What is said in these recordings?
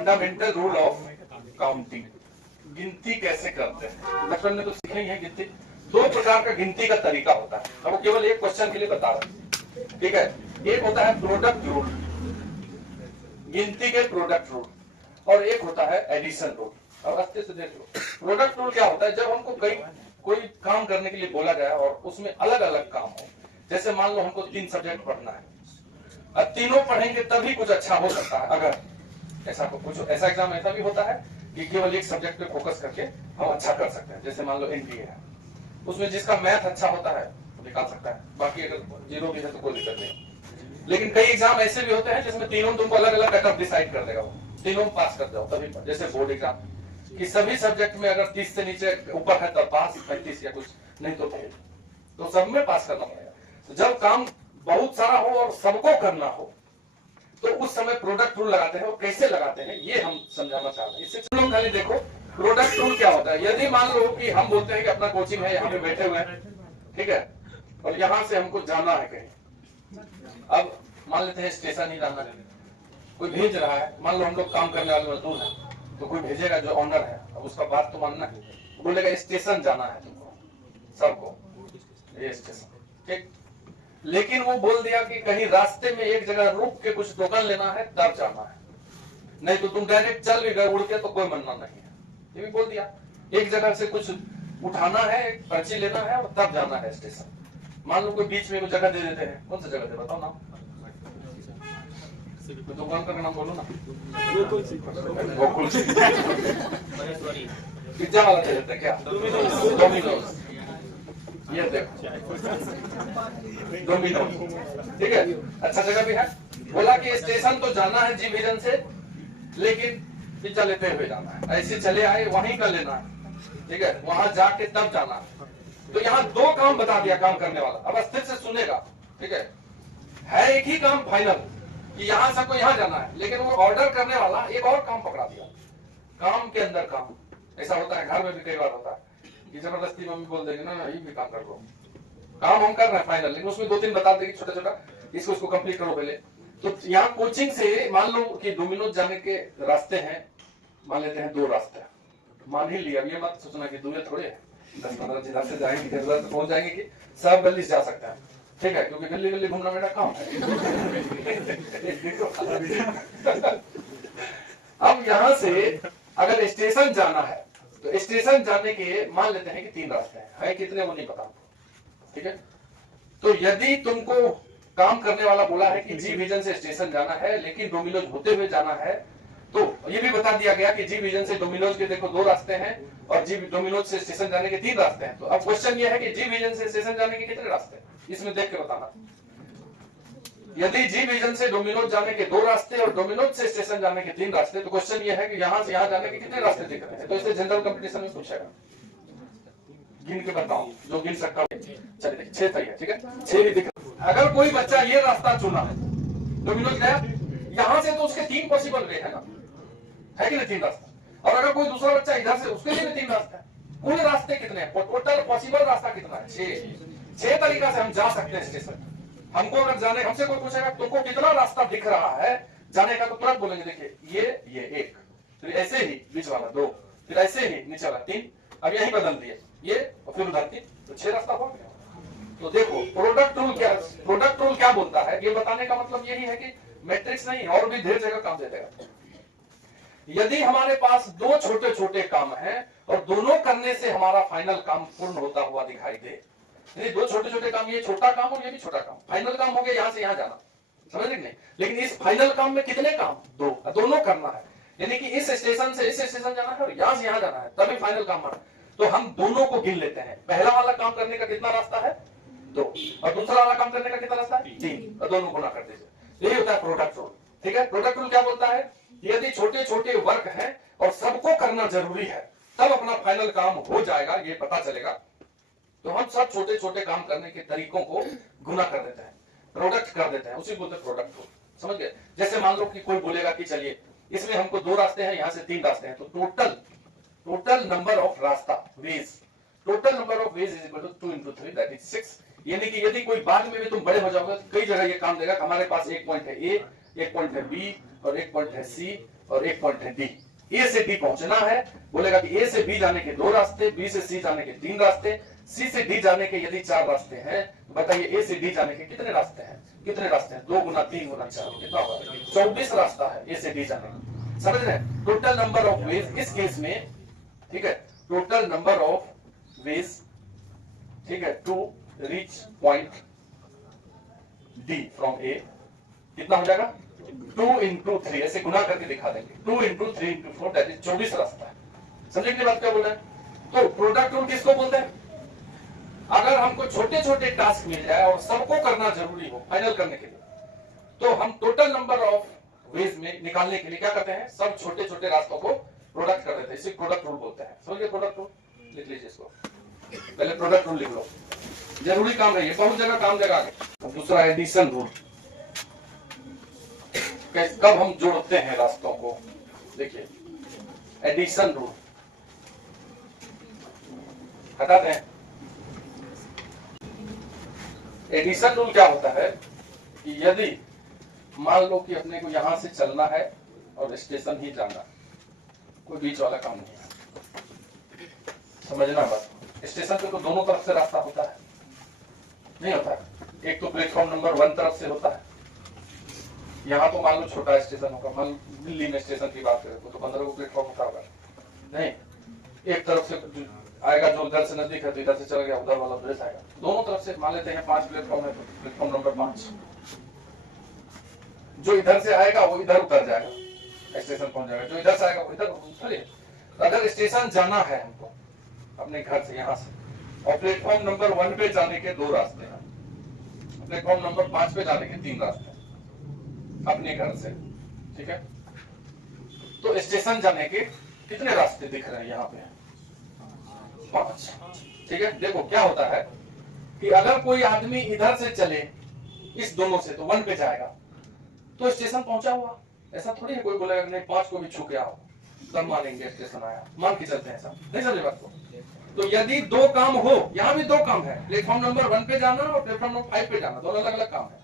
Fundamental rule of counting, गिनती कैसे करते हैं। बचपन में तो सीखे ही है गिनती। दो प्रकार का गिनती का तरीका होता है, अब वो केवल एक क्वेश्चन के लिए बता रहा हूं, ठीक है। एक होता है प्रोडक्ट रूल, गिनती के प्रोडक्ट रूल, और एक होता है एडिशन रूल। अब अस्ते से देख लो, प्रोडक्ट रूल क्या होता है, जब हमको कोई काम करने के लिए बोला जाए और उसमें अलग अलग काम हो, जैसे मान लो हमको 3 सब्जेक्ट पढ़ना है, अब तीनों पढ़ेंगे तभी कुछ अच्छा हो सकता है। अगर ऐसा कुछ ऐसा एग्जाम ऐसा भी होता है कि केवल एक सब्जेक्ट पे फोकस करके हम अच्छा कर सकते हैं, जैसे मान लो एनडीए है, उसमें जिसका मैथ अच्छा होता है वो निकाल सकता है, बाकी अगर 0 भी है तो कोई दिक्कत नहीं। लेकिन कई एग्जाम ऐसे भी होते हैं जिसमें तीनों तुमको अलग अलग कट ऑफ डिसाइड कर देगा, वो तीनों में पास कर जाओ तभी, जैसे बोर्ड एग्जाम कि सभी सब्जेक्ट में अगर 30 से नीचे ऊपर है तब पास, 35 या कुछ नहीं तो फेल, तो सब में पास करना पड़ेगा। तो जब काम बहुत सारा हो और सबको करना हो तो उस समय प्रोडक्ट रूल लगाते हैं, और कैसे लगाते हैं ये हम समझाना चाहते हैं। इससे लोग खाली देखो प्रोडक्ट रूल क्या होता है। यदि मान लो कि हम बोलते हैं कि अपना कोचिंग है, यहाँ पे बैठे हुए हैं, ठीक है, और यहाँ से हमको जाना है कहीं, अब मान लेते हैं स्टेशन ही जाना है, कोई भेज रहा है, मान लो हम लोग काम करने वाले मजदूर हैं, तो कोई भेजेगा जो ऑनर है, अब उसका बात तो मानना है, बोलेगा स्टेशन जाना है तुमको सबको, ये स्टेशन, ठीक। लेकिन वो बोल दिया कि कहीं रास्ते में एक जगह रुक के कुछ टोकन लेना है तब जाना है, नहीं तो तुम डायरेक्ट चल भी गए उड़ के तो कोई मनना नहीं है, ये भी बोल दिया। एक जगह से कुछ उठाना है, पर्ची लेना है और तब जाना है स्टेशन। मान लो कोई बीच में वो जगह दे देते हैं, कौन सी जगह दे बताओ ना, दुकान का नाम बोलो ना, गोकुल पिज्जा वाला दे देते क्या, डोमिनोज, ये देखो डोमिनोज, ठीक है, अच्छा जगह भी है। बोला कि स्टेशन तो जाना है जी विजन से, लेकिन पिज्जा लेते हुए जाना है, ऐसे चले आए वहीं का लेना है, ठीक है, वहां जाके तब जाना है। तो यहाँ 2 काम बता दिया काम करने वाला, अब अस्थिर से सुनेगा, ठीक है एक ही काम फाइनल कि यहाँ सबको यहाँ जाना है, लेकिन वो ऑर्डर करने वाला एक और काम पकड़ा दिया, काम के अंदर काम। ऐसा होता है घर में भी कई बार होता है कि जबरदस्ती मम्मी बोल देगी ना ये भी काम कर लो, काम हम कर रहे हैं फाइनल, लेकिन उसमें 2-3 बता देगी छोटा छोटा, इसको कंप्लीट करो पहले। तो यहाँ कोचिंग से मान लो कि डोमिनोज जाने के रास्ते हैं, मान लेते हैं 2 रास्ते, मान ही लिया, ये मत सोचना कि दूर थोड़े 10-15 रास्ते जाएंगे, पहुंच जाएंगे कि सब गली जा सकते हैं, ठीक है, क्योंकि गली गली घूमना मेरा काम है। अब यहाँ से अगर स्टेशन जाना है तो स्टेशन जाने के मान लेते हैं कि 3 रास्ते हैं, कितने वो नहीं पता, ठीक है। तो यदि तुमको काम करने वाला बोला है कि जी विजन से स्टेशन जाना है लेकिन डोमिनोज होते हुए जाना है, तो ये भी बता दिया गया कि जी विजन से डोमिनोज के देखो 2 रास्ते हैं और जी डोमिनोज से स्टेशन जाने के 3 रास्ते हैं। तो अब क्वेश्चन ये है कि जी विजन से स्टेशन जाने के कितने रास्ते हैं, इसमें देख के बताना। यदि जी विजन से डोमिनोज जाने के 2 रास्ते और डोमिनोज से स्टेशन जाने के 3 रास्ते, तो क्वेश्चन ये है कि यहाँ से यहाँ जाने के कितने रास्ते दिख रहे हैं। तो इसे जनरल कंपटीशन में पूछेगा, गिन के बताओ जो गिन सकता है। चलिए 6 सही है, ठीक है, 6 ही दिख रहा है। अगर कोई बच्चा ये रास्ता चुना है, डोमिनोज गया यहाँ से, तो उसके 3 पॉसिबल वे है ना, है कि नहीं 3 रास्ता। और अगर कोई दूसरा बच्चा इधर से, उसके लिए भी 3 रास्ते हैं। कुल रास्ते कितने हैं, टोटल पॉसिबल रास्ता कितना है, 6 तरीका से हम जा सकते हैं स्टेशन। हमको अगर जाने, हमसे कोई पूछेगा तुमको कितना रास्ता दिख रहा है जाने का, तो तुरंत बोलेंगे देखिए ये 1, फिर ऐसे ही बीच वाला 2, फिर ऐसे ही नीचे वाला 3, अब यही बदल दिए ये और फिर उधर 3, तो 6 रास्ता हो गया। तो देखो प्रोडक्ट रूल क्या बोलता है, ये बताने का मतलब यही है कि मैट्रिक्स नहीं और भी ढेर जगह काम दे देगा। यदि हमारे पास 2 छोटे छोटे काम हैं और दोनों करने से हमारा फाइनल काम पूर्ण होता हुआ दिखाई दे, 2 छोटे छोटे काम, ये छोटा काम और ये भी छोटा काम, फाइनल काम हो गया यहाँ से यहाँ जाना, समझ रहे नहीं। लेकिन इस फाइनल काम में कितने काम, 2, दोनों करना है, यानी कि इस स्टेशन से इस स्टेशन जाना है और यहाँ से यहाँ जाना है, तभी फाइनल काम बना। तो हम दोनों को गिन लेते हैं, पहला वाला काम करने का कितना रास्ता है 2, और दूसरा वाला काम करने का कितना रास्ता है 3, और दोनों गुना कर दीजिए। यही होता है प्रोडक्ट रूल, ठीक है। प्रोडक्ट रूल क्या बोलता है, यदि छोटे छोटे वर्क है और सबको करना जरूरी है तब अपना फाइनल काम हो जाएगा, ये पता चलेगा, तो हम सब छोटे छोटे काम करने के तरीकों को गुना कर देते हैं, प्रोडक्ट कर देते हैं, उसी बोलते हैं प्रोडक्ट रूल, समझ गए। जैसे मान लो कि कोई बोलेगा कि चलिए इसमें हमको 2 रास्ते हैं, यहाँ से 3 रास्ते हैं, तो टोटल नंबर ऑफ रास्ता ways, total number of ways is equal to 2 into 3 that is 6। यानी कि यदि कोई बाद में भी तुम बड़े हो जाओगे तो कई जगह ये काम देगा, हमारे पास एक पॉइंट है ए, एक पॉइंट है बी और एक पॉइंट है सी और एक पॉइंट है डी। ए से डी पहुंचना है, बोलेगा कि ए से बी जाने के 2 रास्ते, बी से सी जाने के 3 रास्ते, सी से डी जाने के यदि 4 रास्ते हैं, बताइए ए से डी जाने के कितने रास्ते हैं? कितने रास्ते हैं? 2 गुना 3 गुना 4 कितना होगा? 24 रास्ता है ए से डी जाने का। समझ रहे हैं? टोटल नंबर ऑफ वेज इस केस में, ठीक है, टोटल नंबर ऑफ वेज, ठीक है, to reach point D from A कितना हो जाएगा? 2 into 3, ऐसे गुना करके दिखा देंगे। 2 into 3 into 4 दैट इज 24 रास्ता है। समझे कि बात क्या बोल रहे हैं? तो प्रोडक्ट रूल किसको बोलते हैं? अगर हमको छोटे छोटे टास्क मिल जाए और सबको करना जरूरी हो फाइनल करने के लिए, तो हम टोटल नंबर ऑफ वेज में निकालने के लिए क्या करते हैं? सब छोटे छोटे रास्तों को प्रोडक्ट कर देते हैं। इसे प्रोडक्ट रूल बोलते हैं। समझिए प्रोडक्ट रूल, लिख लीजिए इसको, पहले प्रोडक्ट रूल लिख लो, जरूरी काम है ये, बहुत जगह काम देगा आगे। दूसरा एडिशन रूल, कब हम जोड़ते हैं रास्तों को, देखिए एडिशन रूल हटाते हैं। एडिशन रूल क्या होता है कि यदि मान लो कि अपने को यहां से चलना है और स्टेशन ही जाना, कोई बीच वाला काम नहीं है, समझना बात। स्टेशन पे तो दोनों तरफ से रास्ता होता है, नहीं होता है? एक तो प्लेटफॉर्म नंबर 1 तरफ से होता है, यहाँ तो मान लो छोटा स्टेशन होगा, मान दिल्ली में स्टेशन की बात करें तो 15 को प्लेटफॉर्म होता होगा, नहीं, एक तरफ से आएगा जो उधर से नजदीक है तो इधर से चला गया, उधर वाला उधर से आएगा, दोनों तरफ से मान लेते हैं 5 प्लेटफॉर्म है तो प्लेटफॉर्म नंबर 5, जो इधर से आएगा वो इधर उतर जाएगा, स्टेशन पहुंच जाएगा, जो इधर से आएगा वो इधर उतरेगा। अगर स्टेशन जाना है हमको अपने घर से यहाँ से, और प्लेटफॉर्म नंबर 1 पे जाने के 2 रास्ते हैं, प्लेटफॉर्म नंबर 5 पे जाने के 3 रास्ते अपने घर से, ठीक है, तो स्टेशन जाने के कितने रास्ते दिख रहे हैं यहाँ पे? 5, ठीक है। देखो क्या होता है कि अगर कोई आदमी इधर से चले इस दोनों से तो 1 पे जाएगा तो स्टेशन पहुंचा हुआ, ऐसा थोड़ी है कोई बोलेगा नहीं 5 को भी छू के आओ तब मानेंगे स्टेशन आया, मान के चलते हैं, ऐसा नहीं समझे बात को। तो यदि 2 काम हो, यहाँ भी 2 काम है, प्लेटफॉर्म नंबर 1 पे जाना और प्लेटफॉर्म नंबर 5 पे जाना, दोनों अलग अलग काम है,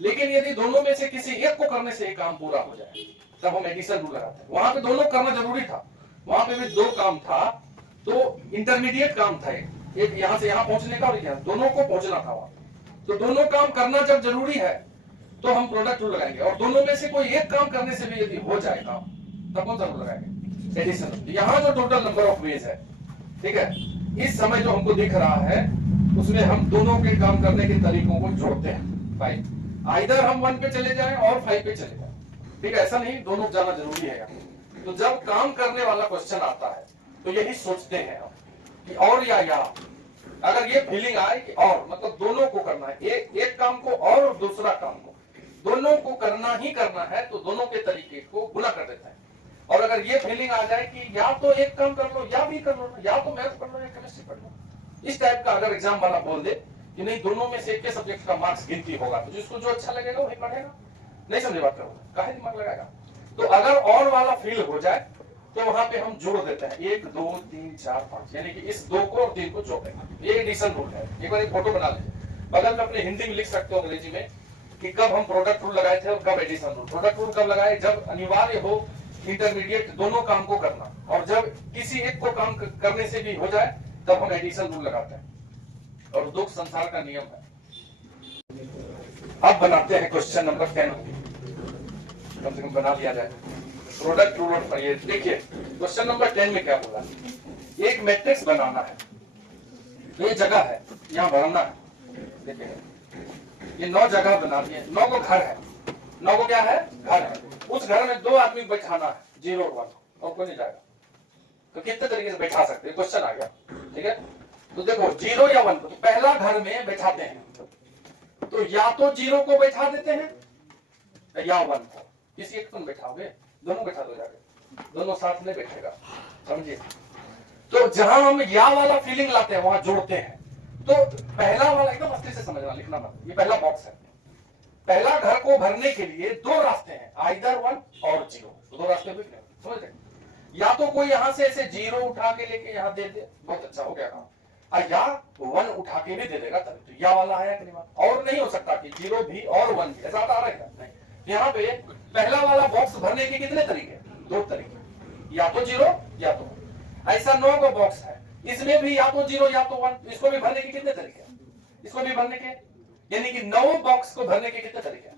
लेकिन यदि दोनों में से किसी एक को करने से एक काम पूरा हो जाए तब हम एडिशन रूल लगाते हैं। वहां पे दोनों करना जरूरी था, वहां पे भी 2 काम था तो इंटरमीडिएट काम था, एक यहाँ से यहाँ पहुंचने का और यहाँ दोनों को पहुंचना था वहां, तो दोनों काम करना जब जरूरी है तो हम प्रोडक्ट रूल लगाएंगे, और दोनों में से कोई एक काम करने से भी यदि हो जाए काम तब कौन सा रूल लगाएंगे? एडिशन। यहाँ जो टोटल नंबर ऑफ वेज है, ठीक है, इस समय जो हमको दिख रहा है उसमें हम दोनों के काम करने के तरीकों को जोड़ते हैं। भाई आइदर हम 1 पे चले जाएं और 5 पे चले जाएं, ठीक है, ऐसा नहीं दोनों जाना जरूरी है। तो जब काम करने वाला क्वेश्चन आता है तो यही सोचते हैं हम कि और या अगर ये फीलिंग आए कि और मतलब दोनों को करना है, एक काम को और दूसरा काम को दोनों को करना ही करना है तो दोनों के तरीके को गुना कर देता है। और अगर ये फीलिंग आ जाए कि या तो एक काम कर लो या भी कर लो, या तो मैथ पढ़ लो या केमिस्ट्री पढ़ लो, इस टाइप का अगर एग्जाम वाला बोल दे कि नहीं दोनों में से एक के सब्जेक्ट का मार्क्स गिनती होगा तो जिसको जो अच्छा लगेगा वही पढ़ेगा, नहीं समझे बात करो, काहे दिमाग लगाएगा। तो अगर और वाला फील हो जाए तो वहां पे हम जोड़ देते हैं 1 2 3 4 5, यानी कि इस 2 को और 3 को जोड़ देंगे। ये एडिशन रूल है। एक बार एक फोटो बना लीजिए, बगल में अपने हिंदी में लिख सकते हो अंग्रेजी में कि कब हम प्रोडक्ट रूल लगाए थे और कब एडिशन रूल। प्रोडक्ट रूल कब लगाए? जब अनिवार्य हो इंटरमीडिएट दोनों काम को करना, और जब किसी एक को काम करने से भी हो जाए तब हम एडिशन रूल लगाते हैं, और दुख संसार का नियम है। अब बनाते हैं क्वेश्चन नंबर 10, कम से कम बना लिया जाए प्रोडक्ट रूल और ये देखिए क्वेश्चन नंबर 10 में क्या बोला, एक मैट्रिक्स बनाना है, ये जगह है यहाँ भरना है, देखिए ये 9 जगह बना दिए, 9 को घर है, 9 को क्या है? घर है। उस घर में 2 आदमी बैठाना है, 0 और 1, और कोई नहीं जाएगा, तो कितने तरीके से बैठा सकते हैं? क्वेश्चन आ गया, ठीक है। तो देखो 0 या 1 को तो पहला घर में बैठाते हैं, तो या तो 0 को बैठा देते हैं या 1 को, किसी एक तुम बैठाओगे, दोनों बैठा दो जाके, दोनों साथ में बैठेगा, समझिए। तो जहां हम या वाला फीलिंग लाते हैं वहां जोड़ते हैं, तो पहला वाला एकदम अस्थिर से समझना, लिखना मत, ये पहला बॉक्स है। पहला घर को भरने के लिए 2 रास्ते हैं, आइदर 1 और 0, 2 रास्ते भी समझ रहे, या तो कोई यहां से ऐसे 0 उठा के लेके यहां दे दे, बहुत अच्छा हो गया काम, या 1 उठा के भी दे देगा तभी तो या वाला आया कि नहीं, और नहीं हो सकता कि 0 भी और 1 भी, ऐसा आ रहा है नहीं। यहाँ पे पहला वाला बॉक्स भरने के कितने तरीके, दो तरीके, या तो 0 या तो 1। ऐसा 9 का बॉक्स है, इसमें भी या तो 0 या तो 1। इसको भी भरने के कितने तरीके, इसको भी भरने के, यानी कि 9 बॉक्स को भरने के कितने तरीके,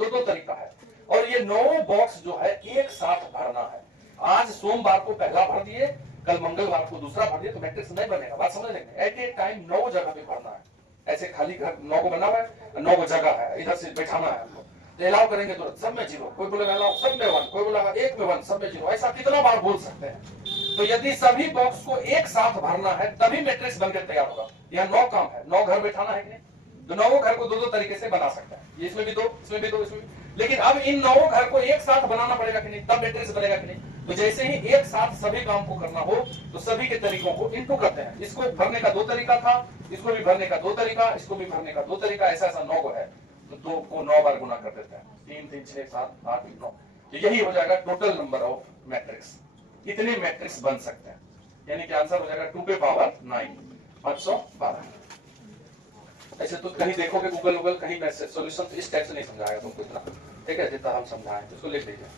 दो तरीका है। और ये 9 बॉक्स जो है एक साथ भरना है। आज सोमवार को पहला भर दिए, कल मंगलवार को दूसरा भर दिए तो मैट्रिक्स नहीं बनेगा। बात समझ लेंगे, एट ए टाइम 9 जगह पे भरना है। ऐसे खाली घर 9 को बना हुआ है, 9 जगह है, इधर से बैठाना है हमको, तो अलाउ करेंगे तो सब में 0, कोई बोलेगा अलाउ सब में 1, कोई बोलेगा एक में 1, सब में 0। ऐसा कितना बार बोल सकते हैं। तो यदि सभी बॉक्स को एक साथ भरना है तभी मैट्रिक्स बनकर तैयार होगा। यह 9 काम है, 9 घर बैठाना है कि नहीं, तो 9 घर को दो तरीके से बना सकते हैं। इसमें भी 2, इसमें भी 2, इसमें भी। लेकिन अब इन 9 घर को एक साथ बनाना पड़ेगा कि नहीं, तब मैट्रिक्स बनेगा कि नहीं। तो जैसे ही एक साथ सभी काम को करना हो तो सभी के तरीकों को इनटू करते हैं। इसको भरने का 2 तरीका था, इसको भी भरने का 2 तरीका, इसको भी भरने का 2 तरीका। ऐसा 9 को है तो 2 को 9 बार गुना कर देते हैं, 3 3 6 7 8 9। तो यही हो जाएगा टोटल नंबर ऑफ मैट्रिक्स। इतने मैट्रिक्स बन सकते हैं, यानी कि आंसर हो जाएगा 2 के पावर 9, 512। ऐसे तो कहीं देखोगे गूगल कहीं मैसेज सॉल्यूशन इस टाइप से नहीं समझाएगा तुमको इतना, ठीक है, जितना हम समझाएं इसको लिख लीजिए।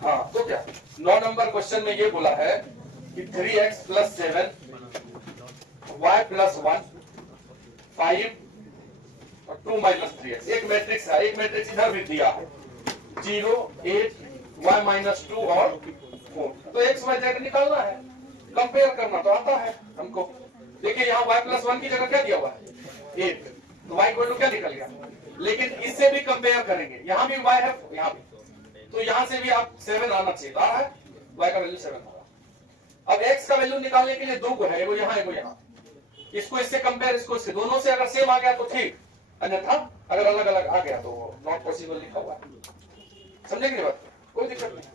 हाँ, तो क्या 9 नंबर क्वेश्चन में ये बोला है कि 3x + 7 y + 1 5 और 2 - 3x एक मैट्रिक्स है। एक मैट्रिक्स इधर भी दिया है 0 8 y - 2 और 4। तो x y z निकालना है, कंपेयर करना तो आता है हमको। देखिए यहाँ y + 1 की जगह क्या दिया हुआ है 8, तो y इक्वल टू क्या निकल गया। लेकिन इससे भी कंपेयर करेंगे, यहाँ भी y है यहाँ भी, तो यहाँ से भी आप 7 आना चाहिए, आ रहा है y का वैल्यू 7 होगा। अब x का वैल्यू निकालने के लिए 2 को है, एगो यहाँ एगो यहाँ, इसको इससे कंपेयर, इसको इससे, दोनों से अगर सेम आ गया तो ठीक, अन्यथा अगर अलग अलग आ गया तो नॉट पॉसिबल लिखा हुआ है। समझे कि बात, कोई दिक्कत नहीं।